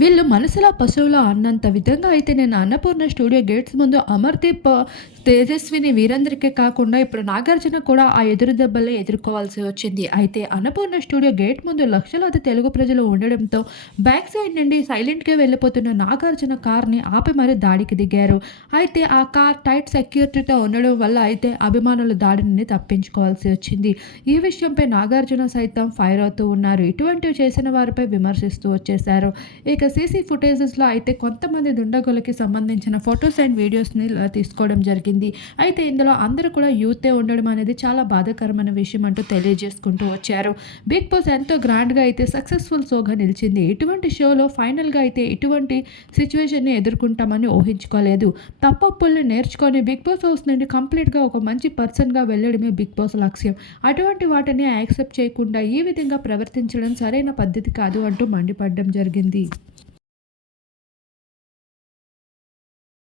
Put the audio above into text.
వీళ్ళు మనసులా పశువులా అన్నంత విధంగా అయితే నేను అన్నపూర్ణ స్టూడియో గేట్స్ ముందు అమర్దీప్ తేజస్విని వీరందరికీ కాకుండా ఇప్పుడు నాగార్జున కూడా ఆ ఎదురు దెబ్బలే ఎదుర్కోవాల్సి వచ్చింది. అయితే అన్నపూర్ణ స్టూడియో గేట్ ముందు లక్షలాది తెలుగు ప్రజలు ఉండడంతో బ్యాక్ సైడ్ నుండి సైలెంట్గా వెళ్ళిపోతున్న నాగార్జున కార్ని ఆపి మరీ దాడికి దిగారు. అయితే ఆ కార్ టైట్ సెక్యూరిటీతో ఉండడం వల్ల అయితే అభిమానుల దాడి నుండి తప్పించుకోవాల్సి వచ్చింది. ఈ విషయంపై నాగార్జున సైతం ఫైర్ అవుతూ ఉన్నారు. ఇటువంటివి చేసిన వారిపై విమర్శిస్తూ వచ్చేశారు. ఇక ఇక సీసీ ఫుటేజెస్లో అయితే కొంతమంది దుండగులకి సంబంధించిన ఫొటోస్ అండ్ వీడియోస్ని తీసుకోవడం జరిగింది. అయితే ఇందులో అందరూ కూడా యూతే ఉండడం అనేది చాలా బాధాకరమైన విషయం అంటూ తెలియజేసుకుంటూ వచ్చారు. బిగ్ బాస్ ఎంతో గ్రాండ్గా అయితే సక్సెస్ఫుల్ షోగా నిలిచింది. ఇటువంటి షోలో ఫైనల్గా అయితే ఇటువంటి సిచ్యువేషన్ని ఎదుర్కొంటామని ఊహించుకోలేదు. తప్పప్పుల్ని నేర్చుకొని బిగ్ బాస్ హౌస్ నుండి కంప్లీట్గా ఒక మంచి పర్సన్గా వెళ్ళడమే బిగ్ బాస్ లక్ష్యం. అటువంటి వాటిని యాక్సెప్ట్ చేయకుండా ఈ విధంగా ప్రవర్తించడం సరైన పద్ధతి కాదు అంటూ మండిపడడం జరిగింది.